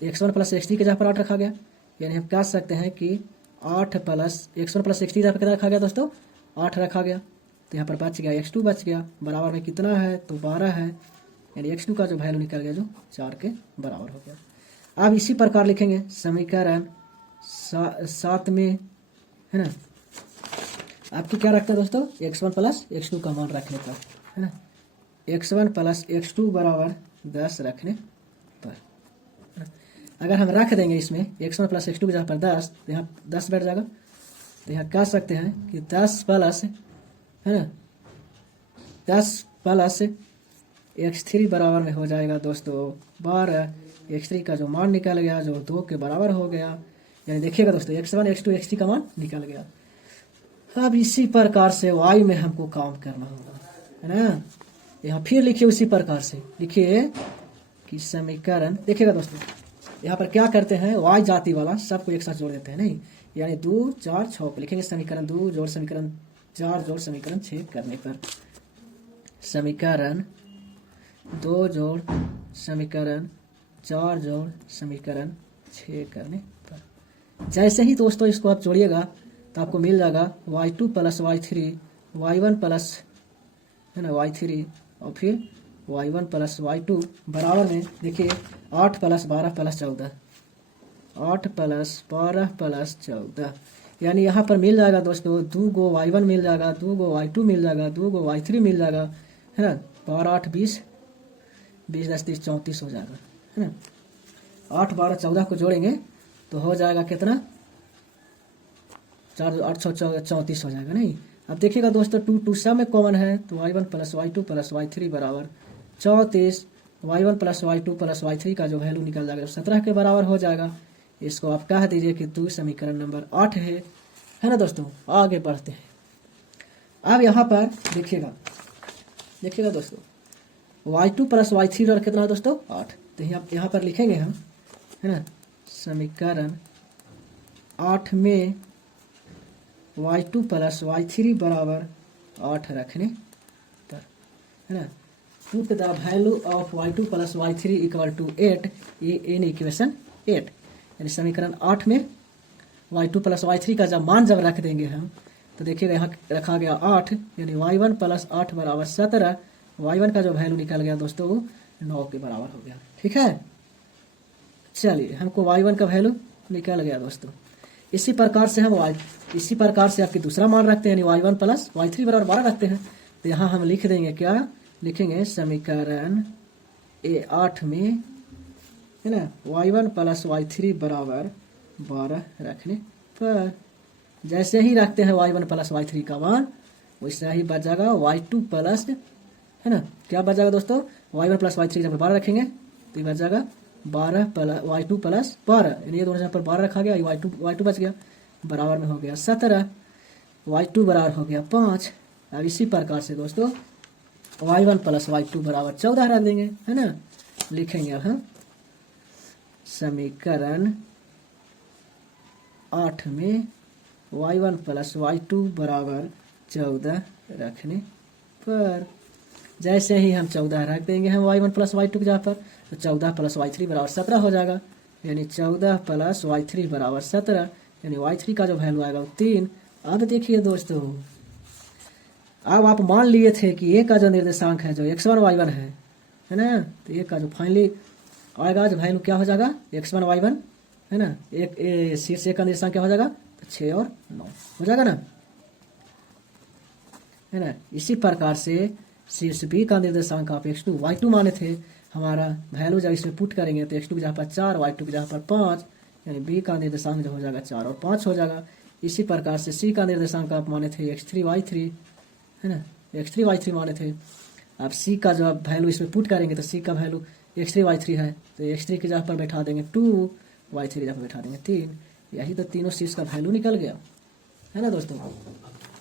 तो x1 प्लस x3 के जहाँ पर 8 रखा गया, यानी हम कह सकते हैं कि 8 प्लस x1 प्लस x3 जहाँ पर कितना रखा गया दोस्तों, 8 रखा गया। तो यहाँ पर बच गया x2 बच गया, बराबर में कितना है तो 12 है, यानी x2 का जो वैल्यू निकल गया जो 4 के बराबर हो गया। अब इसी प्रकार लिखेंगे समीकरण 7 में, है ना, आपकी क्या रखते हैं दोस्तों, x1 प्लस x2 का मान रखने पर, है ना, x1 प्लस x2 बराबर 10 रखने पर। अगर हम रख देंगे इसमें x1 प्लस x2 की जगह पर 10, तो यहाँ 10 बैठ जाएगा। तो यहाँ कह सकते हैं कि 10 प्लस, है ना, 10 प्लस x3 बराबर में हो जाएगा दोस्तों 12। x3 का जो मान निकल गया जो 2 के बराबर हो गया, यानी देखिएगा दोस्तों x1 x2 x3 का मान निकल गया। अब इसी प्रकार से y में हमको काम करना होगा, है ना। यहाँ फिर लिखिए उसी प्रकार से, लिखिए कि समीकरण, देखिएगा दोस्तों यहाँ पर क्या करते हैं, y जाति वाला सबको एक साथ जोड़ देते हैं, नहीं, यानी 2 4 6 को लिखेंगे समीकरण 2 जोड़ समीकरण 4 जोड़ समीकरण 6 करने पर, समीकरण 2 जोड़ समीकरण 4 जोड़ समीकरण 6 करने पर। जैसे ही दोस्तों इसको आप जोड़िएगा तो आपको मिल जाएगा y2 plus y3 y1 plus, है ना, y3 और फिर y1 प्लस y2 बराबर में देखिए 8 प्लस 12 प्लस 14, 8 प्लस 12 प्लस 14, यानी यहाँ पर मिल जाएगा दोस्तों 2 गो y1 मिल जाएगा, 2 गो y2 मिल जाएगा, 2 गो y3 मिल जाएगा, है ना। 12 8 20, 20 10 30 34 हो जाएगा, है ना। 8 12 14 को जोड़ेंगे तो हो जाएगा कितना, 4 8 34 हो जाएगा, नहीं। अब देखिएगा दोस्तों 2 सब में कॉमन है तो y1 plus y2 plus y3 बराबर 34, y1 plus y2 plus y3 का जो वैल्यू निकल जाएगा 17 के बराबर हो जाएगा। इसको आप कह दीजिए कि 2 समीकरण नंबर 8 है ना दोस्तों। आगे बढ़ते हैं। अब यहाँ पर देखिएगा दोस्तों y2 प्लस y3 और कितना है दोस्तों 8, तो यहाँ पर लिखेंगे हम, है ना, समीकरण 8 में y2 प्लस y3 बराबर 8 रखने पर, है ना, put the value of y2 plus y3 equal to 8 in equation 8, यानी समीकरण 8 में y2 प्लस y3 का मान जब रख देंगे हम तो देखिएगा यहाँ रखा गया 8, यानी y1 प्लस 8 बराबर 17, y1 का जो वैल्यू निकल गया दोस्तों वो 9 के बराबर हो गया। ठीक है, चलिए हमको y1 का वैल्यू निकल गया दोस्तों। इसी प्रकार से हम इसी प्रकार से आपके दूसरा मान रखते हैं, यानी y1 प्लस y3 बराबर 12 रखते हैं। तो यहाँ हम लिख देंगे, क्या लिखेंगे, समीकरण 8 में, है ना, y1 प्लस y3 बराबर 12 रखने पर, जैसे ही रखते हैं y1 प्लस y3 का मान वैसे ही बच जाएगा y2 प्लस, है ना, क्या बच जाएगा दोस्तों, y1 प्लस y3 जब 12 रखेंगे तो ये बच जाएगा 12 प्लस y2 प्लस 12, यानी ये दोनों यहाँ पर 12 रखा गया, y2 बच गया, बराबर में हो गया 17, y2 बराबर हो गया 5। अब इसी प्रकार से दोस्तों y1 प्लस y2 बराबर 14 रख देंगे, है ना। लिखेंगे अब हम समीकरण 8 में y1 प्लस y2 बराबर 14 रखने पर, जैसे ही हम 14 रख देंगे हम y1 प्लस y2 की जगह पर, तो 14 प्लस y3 बराबर 17 हो जाएगा, यानी 14 प्लस y3 बराबर 17, यानी y3 का जो वैल्यू आएगा वो 3। अब देखिए दोस्तों, अब आप मान लिए थे कि ए का जो निर्देशांक है जो x1 y1 है ना, तो ए का जो फाइनली आएगा जो वैल्यू क्या हो जाएगा x1 y1, है ना। एक शीर्ष ए का निर्देशांक क्या हो जाएगा, तो 6 और 9 हो जाएगा ना, है ना। इसी प्रकार से शीर्ष बी का निर्देशांक आप x2 y2 माने थे, हमारा वैल्यू जब इसमें पुट करेंगे तो x2 की जगह पर 4, y2 की जगह पर 5, यानी बी का निर्देशांक जो हो जाएगा 4 और 5 हो जाएगा। इसी प्रकार से सी का निर्देशांक आप माने थे x3 y3, है ना, x3 y3 माने थे। अब सी का जो आप वैल्यू इसमें पुट करेंगे तो सी का वैल्यू x3 y3 है, तो x3 की जगह पर बैठा देंगे 2, y3 की जगह पर बैठा देंगे 3, यही तो तीनों शीर्ष का वैल्यू निकल गया, है ना दोस्तों।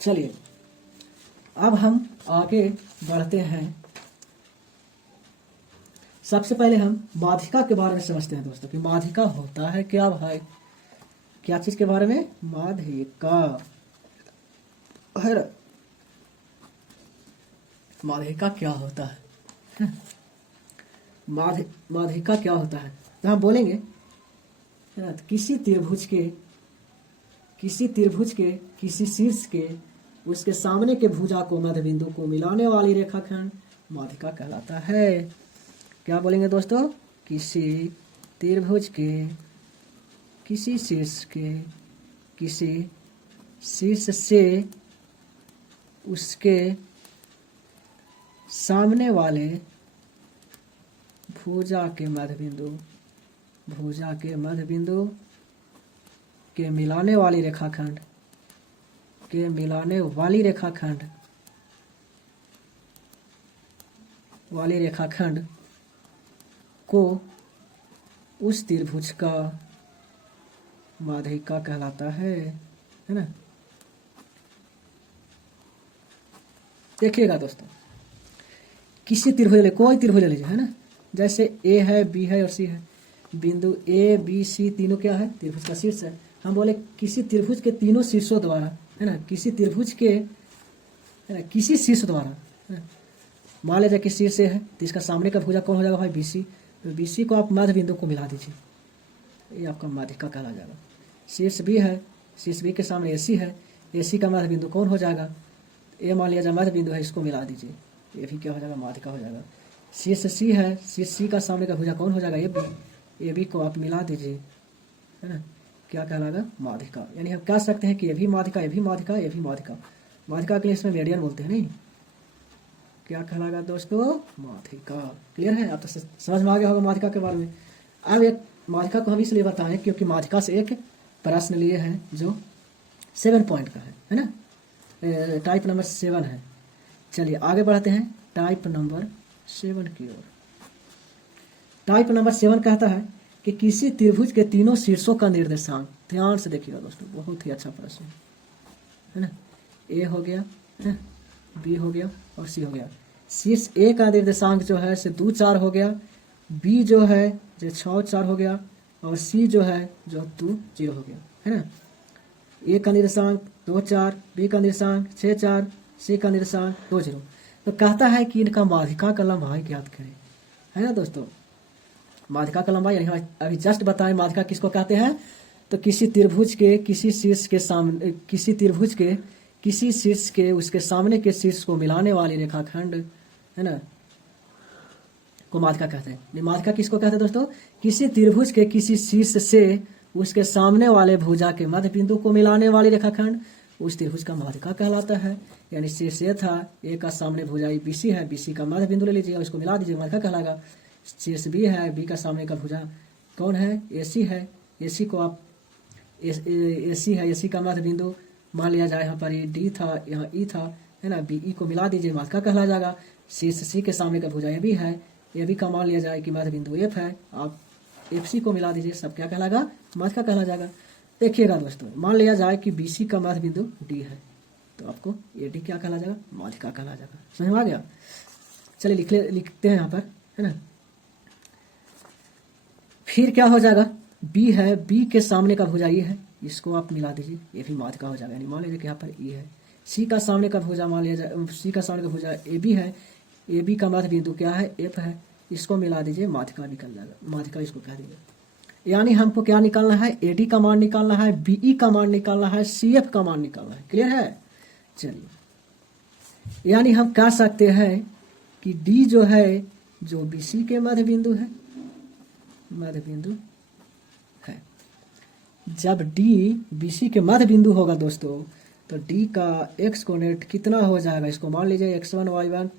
चलिए अब हम आगे बढ़ते हैं। सबसे पहले हम माध्यिका के बारे में समझते हैं दोस्तों कि माध्यिका होता है क्या भाई, क्या चीज के बारे में, माध्यिका, माध्यिका क्या होता है, माध्यिका क्या होता है, तो हम बोलेंगे है ना, किसी त्रिभुज के किसी शीर्ष के उसके सामने के भुजा को मध्य बिंदु को मिलाने वाली रेखाखंड माध्यिका कहलाता है। क्या बोलेंगे दोस्तों, किसी त्रिभुज के किसी शीर्ष से उसके सामने वाले भुजा के मध्य बिंदु के मिलाने वाली रेखाखंड को उस त्रिभुज का माध्यिका कहलाता है ना। देखिएगा दोस्तों, किसी त्रिभुज, कोई त्रिभुज लीजिए, है ना, जैसे ए है, बी है और सी है, बिंदु ए बी सी तीनों क्या है, त्रिभुज का शीर्ष है। हम बोले किसी त्रिभुज के तीनों शीर्षों द्वारा, है ना, किसी त्रिभुज के, है ना, किसी शीर्ष द्वारा, मान लीजिए कि शीर्ष है तो इसका सामने का भुजा कौन हो जाएगा भाई, बीसी, तो बीसी को आप मध्य बिंदु को मिला दीजिए, ये आपका माध्यिका कहला जाएगा। शीर्ष बी है, शीर्ष बी के सामने एसी है, एसी का मध्य बिंदु कौन हो जाएगा, ए मान लिया जाए मध्य बिंदु है, इसको मिला दीजिए, ये भी क्या हो जाएगा, माध्यिका हो जाएगा। शीर्ष सी है, शीर्ष सी का सामने का भुजा कौन हो जाएगा, ए बी को आप मिला दीजिए, है ना, क्या कहलाएगा, माध्यिका। यानी हम कह सकते हैं कि ये भी माध्यिका, ये भी माध्यिका, ये भी माध्यिका। माध्यिका के लिए इसमें मीडियन बोलते हैं, नहीं, क्या कहलाएगा दोस्तों, माध्यिका। क्लियर है, आप तो समझ में आ गया होगा माध्यिका के बारे में। अब एक माध्यिका को हम इसलिए बताएं क्योंकि माध्यिका से एक प्रश्न लिए हैं जो 7 पॉइंट का है ना, टाइप नंबर 7 है। चलिए आगे बढ़ते हैं टाइप नंबर 7 की ओर। टाइप नंबर 7 कहता है कि किसी त्रिभुज के तीनों शीर्षों का निर्देशांक, ध्यान से देखिएगा दोस्तों, बहुत ही अच्छा प्रश्न है ना। ए हो गया, है, बी हो गया और सी हो गया। शीर्ष ए का निर्देशांक जो है से 2 4 हो गया, बी जो है जो 6 4 हो गया, और सी जो है जो 2 0 हो गया, है ना। ए का निर्देशांक 2 4, बी का निर्देशांक 6 4, सी का निर्देशांक 2 0। तो कहता है कि इनका माध्यिका का लंबाई ज्ञात करें, है ना दोस्तों। माध्यिका का लंबाई यानी अभी जस्ट बताएं माध्यिका किसको कहते हैं, तो किसी त्रिभुज के किसी शीर्ष के सामने, किसी त्रिभुज के किसी शीर्ष के उसके सामने के शीर्ष को मिलाने वाली रेखाखंड, है ना, को माध्यिका कहते हैं। माध्यिका किसको कहते हैं दोस्तों, किसी त्रिभुज के किसी शीर्ष से उसके सामने वाले भुजा के मध्य बिंदु को मिलाने वाली रेखाखंड उस त्रिभुज का माध्यिका कहलाता है। यानी शीर्ष ए था, ए का सामने भुजा बीसी है, बीसी का मध्य बिंदु ले लीजिएगा, उसको मिला दीजिए, माध्यिका कहलाएगा। शीर्ष बी है, बी का सामने का भुजा कौन है, एसी है, एसी को आप एसी है, एसी का मध्य बिंदु मान लिया जाए, यहाँ पर ये डी था, यहाँ ई था, है ना, बी ई को मिला दीजिए, माध्यिका कहला जाएगा। शीर्ष सी के सामने का भुजा ए बी है, ए बी का मान लिया जाए कि मध्य बिंदु एफ है, आप FC को मिला दीजिए, सब क्या कहलाएगा, माध्यिका कहला जाएगा। देखिएगा दोस्तों, मान लिया जाए कि BC का मध्य बिंदु D है, तो आपको AD क्या कहला जाएगा, माध्यिका कहला जाएगा। समझ में आ गया? चलिए लिखते हैं यहाँ पर, है ना। फिर क्या हो जाएगा, B है, B के सामने का भुजा E है, इसको आप मिला दीजिए, ये भी माध्यिका हो जाएगा। यानी मान लीजिए कि यहाँ पर E है, C का सामने का भुजा मान लिया जाए, C का सामने का भुजा AB है, AB का मध्य बिंदु क्या है, F है, इसको मिला दीजिए, माध्यिका निकल जाएगा, माध्यिका इसको कह दीजिए। यानी हमको क्या निकालना है, AD का मान निकालना है, BE का मान निकालना है, CF का मान निकालना है। क्लियर है? चलिए, यानी हम कह सकते हैं कि D जो है, जो BC के मध्य बिंदु है, मध्य बिंदु है। जब D BC के मध्य बिंदु होगा दोस्तों, तो D का x कोऑर्डिनेट कितना हो जाएगा, इसको मान लीजिए x1 y1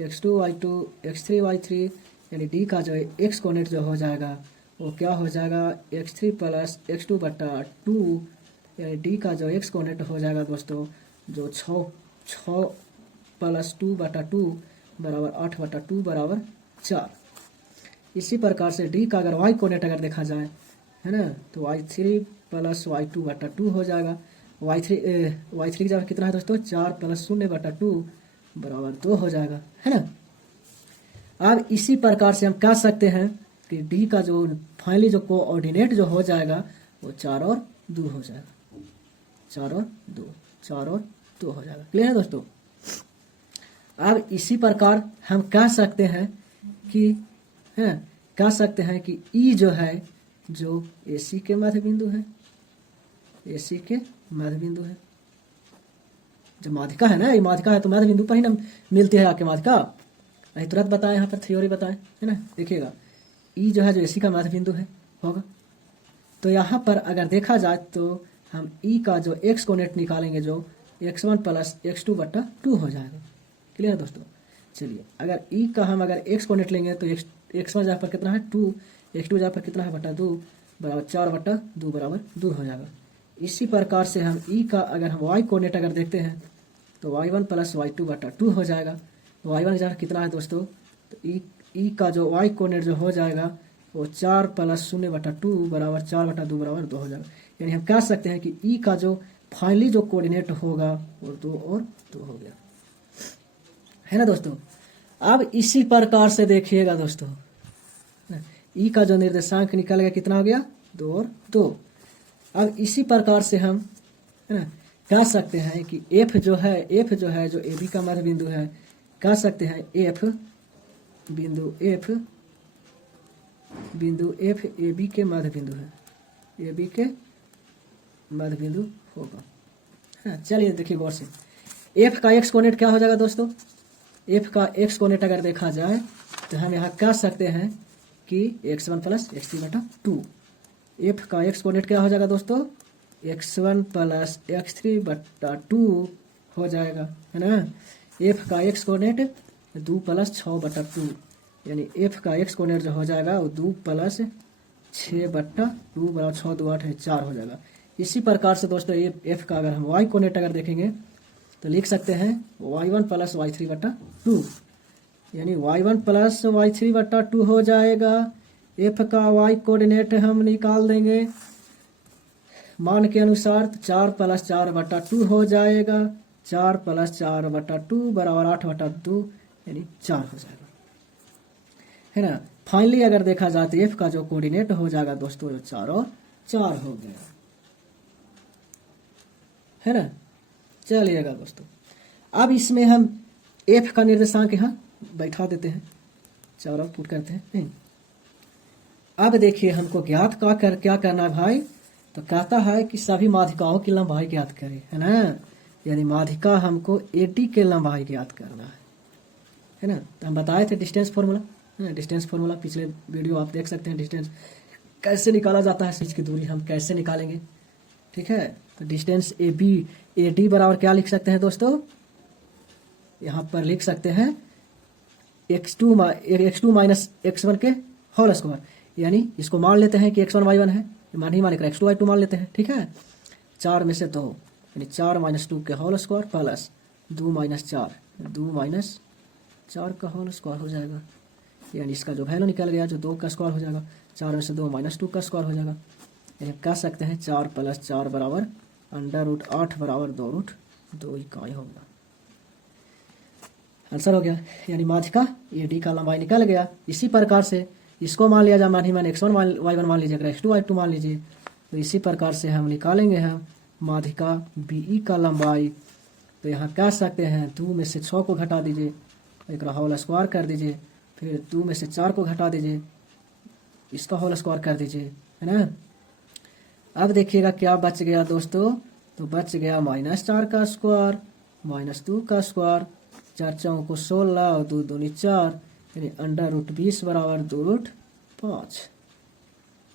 x2 y2 x3 y3, यानी D का जो x कोऑर्डिनेट जो हो जाएगा वो क्या हो जाएगा, x3 प्लस x2 बटा 2, यानी D का जो x कोऑर्डिनेट हो जाएगा दोस्तों, जो 6 प्लस 2 बटा 2 बराबर 8 बटा 2 बराबर 4। इसी प्रकार से D का अगर y कोऑर्डिनेट अगर देखा जाए, है ना, तो y3 प्लस y2 बटा 2 हो जाएगा। y3 की जगह कितना है दोस्तों, 4 प्लस 0 बटा 2 बराबर 2 हो जाएगा, है ना। अब इसी प्रकार से हम कह सकते हैं कि D का जो फाइनली जो कोऑर्डिनेट जो हो जाएगा वो 4 और 2 हो जाएगा, 4 और 2 हो जाएगा। क्लियर है दोस्तों? अब इसी प्रकार हम कह सकते हैं कि E जो है, जो AC के मध्य बिंदु है, AC के मध्य बिंदु है, जब माध्यिका है ना, ये माध्यिका है तो मध्य बिंदु पर ही ना मिलती है आके माध्यिका। नहीं तुरंत बताएं, यहाँ पर थ्योरी बताएं, है ना। देखिएगा, E जो है, जो AC का मध्य बिंदु है होगा, तो यहाँ पर अगर देखा जाए तो हम E का जो x कोऑर्डिनेट निकालेंगे, जो x1 प्लस x2 बटा 2 हो जाएगा। क्लियर है दोस्तों? चलिए, अगर E का हम अगर x कोऑर्डिनेट लेंगे तो x1 जहाँ पर कितना है 2, x2 जहाँ पर कितना है बटा 2 बराबर 4 बटा 2 बराबर 2 हो जाएगा। इसी प्रकार से हम E का अगर हम y कोऑर्डिनेट अगर देखते हैं तो y1 प्लस y2 बटा 2 हो जाएगा। y1 जहाँ कितना है दोस्तों, तो E का जो y कोऑर्डिनेट जो हो जाएगा वो 4 प्लस 0 बटा 2 बराबर 4 बटा 2 बराबर 2 हो जाएगा। यानी हम कह सकते हैं कि E का जो फाइनली जो कोऑर्डिनेट होगा वो 2 और 2 हो गया, है ना दोस्तों। अब इसी प्रकार से देखिएगा दोस्तों, E का जो निर्देशांक निकल गया कितना हो गया, 2 और 2। अब इसी प्रकार से हम, है ना, कह सकते हैं कि F जो है जो AB का मध्य बिंदु है, कह सकते हैं F बिंदु F AB के मध्य बिंदु है, AB के मध्य बिंदु होगा, है ना। चलिए देखिए गौर से, F का x कोऑर्डिनेट क्या हो जाएगा दोस्तों, F का x कोऑर्डिनेट अगर देखा जाए तो हम यहाँ कह सकते हैं कि x1 प्लस x3 बटा 2। F का x कोऑर्डिनेट क्या हो जाएगा दोस्तों, x1 प्लस x3 बटा 2 हो जाएगा, है ना। F का x कोऑर्डिनेट 2 प्लस 6 बटा 2, यानी F का x कोऑर्डिनेट जो हो जाएगा वो 2 प्लस 6 बटा 2 बराबर 6 2 8 4 हो जाएगा। इसी प्रकार से दोस्तों F का अगर हम y कोऑर्डिनेट अगर देखेंगे तो लिख सकते हैं y1 प्लस y3 बटा 2, यानी y1 प्लस y3 बटा 2 हो जाएगा। F का y कोऑर्डिनेट हम निकाल देंगे मान के अनुसार, तो 4 प्लस 4 बटा 2 हो जाएगा, 4 प्लस 4 बटा 2 बराबर 8 बटा 2 यानी 4 हो जाएगा, है ना। फाइनली अगर देखा जाए तो F का जो कोऑर्डिनेट हो जाएगा दोस्तों, 4 और 4 हो गया, है ना। चलिएगा दोस्तों, अब इसमें हम F का निर्देशांक यहाँ बैठा देते हैं, 4 और पुट करते हैं। अब देखिए हमको ज्ञात क्या करना है भाई, तो कहता है कि सभी माध्यिकाओं की लंबाई ज्ञात करें, है ना। यानी माध्यिका हमको AD के लंबाई ज्ञात करना है ना। तो हम बताए थे डिस्टेंस फॉर्मूला, डिस्टेंस फॉर्मूला पिछले वीडियो आप देख सकते हैं, डिस्टेंस कैसे निकाला जाता है, चीज की दूरी हम कैसे निकालेंगे, ठीक है। तो डिस्टेंस AD बराबर क्या लिख सकते हैं दोस्तों, यहाँ पर लिख सकते हैं x2 माइनस x1 के होल स्क्वायर, यानी इसको मान लेते हैं कि x1 y1 है, मान ही मानकर x2 y2 मान लेते हैं, ठीक है। 4 में से 2 यानी 4 माइनस 2 के होल स्क्वायर प्लस 2 माइनस 4 का होल स्क्वायर हो जाएगा, यानी इसका जो वैल्यू निकल गया जो 2 का स्क्वायर हो जाएगा, 4 में से 2 -2 का स्क्वायर हो जाएगा। यानी कह सकते हैं 4 + 4 बराबर √8 बराबर 2√2 इकाई होगा। आंसर हो गया। यानी माध्यिका AD का लंबाई निकल गया। इसी प्रकार से इसको मान लिया जाए मान x1 y1 मान लीजिए, अगर x2 y2 मान लीजिए, तो इसी प्रकार से हम निकालेंगे हम माध्यिका BE का लंबाई। तो यहाँ कह सकते हैं 2 में से 6 को घटा दीजिए, एक होल स्क्वायर कर दीजिए, फिर 2 में से 4 को घटा दीजिए, इसका होल स्क्वायर कर दीजिए, है ना। अब देखिएगा क्या बच गया दोस्तों, तो बच गया -4 का स्क्वायर -2 का स्क्वायर, 4 चौकों को 16 और 2 दूनी 4, यानी √20 बराबर 2√5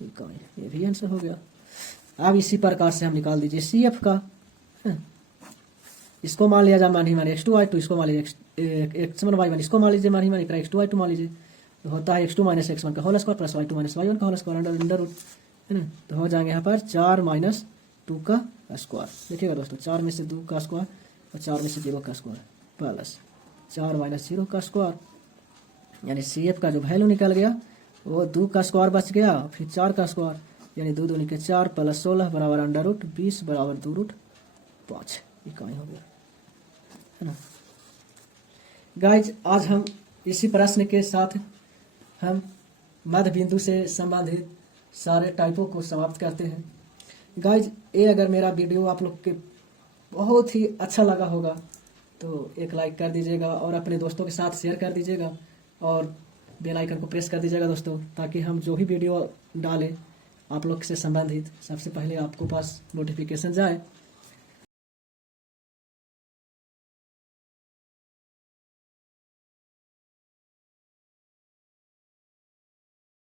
इकाई। ये भी आंसर हो गया। अब इसी प्रकार से हम निकाल दीजिए CF का। इसको मान लिया जाए मानी x2 y2, इसको मान लीजिए x1 y1, इसको मान लीजिए मानी x2 y2 मान लीजिए, तो होता है x2 - x1 का whole square plus y2 - y1 का होल स्क्वायर अंडर, है ना। तो हो जाएंगे यहाँ पर 4 - 2 का स्क्वायर। देखिएगा दोस्तों, 4 में से 2 का स्क्वायर और 4 में से 0 का स्क्वायर प्लस 4 - 0 का स्क्वायर, यानी CF का जो वैल्यू निकल गया वो 2 का स्क्वायर बच गया, फिर 4 का स्क्वायर, यानी 2 दूनी के 4 + 16 बराबर √20 बराबर 2√5 इकाई हो गया, है ना। गाइज आज हम इसी प्रश्न के साथ हम मध्य बिंदु से संबंधित सारे टाइपों को समाप्त करते हैं। गाइज ये अगर मेरा वीडियो आप लोग के बहुत ही अच्छा लगा होगा तो एक लाइक कर दीजिएगा और अपने दोस्तों के साथ शेयर कर दीजिएगा और बेल आइकन को प्रेस कर दीजिएगा दोस्तों, ताकि हम जो भी वीडियो डालें आप लोग से संबंधित सबसे पहले आपको पास नोटिफिकेशन जाए।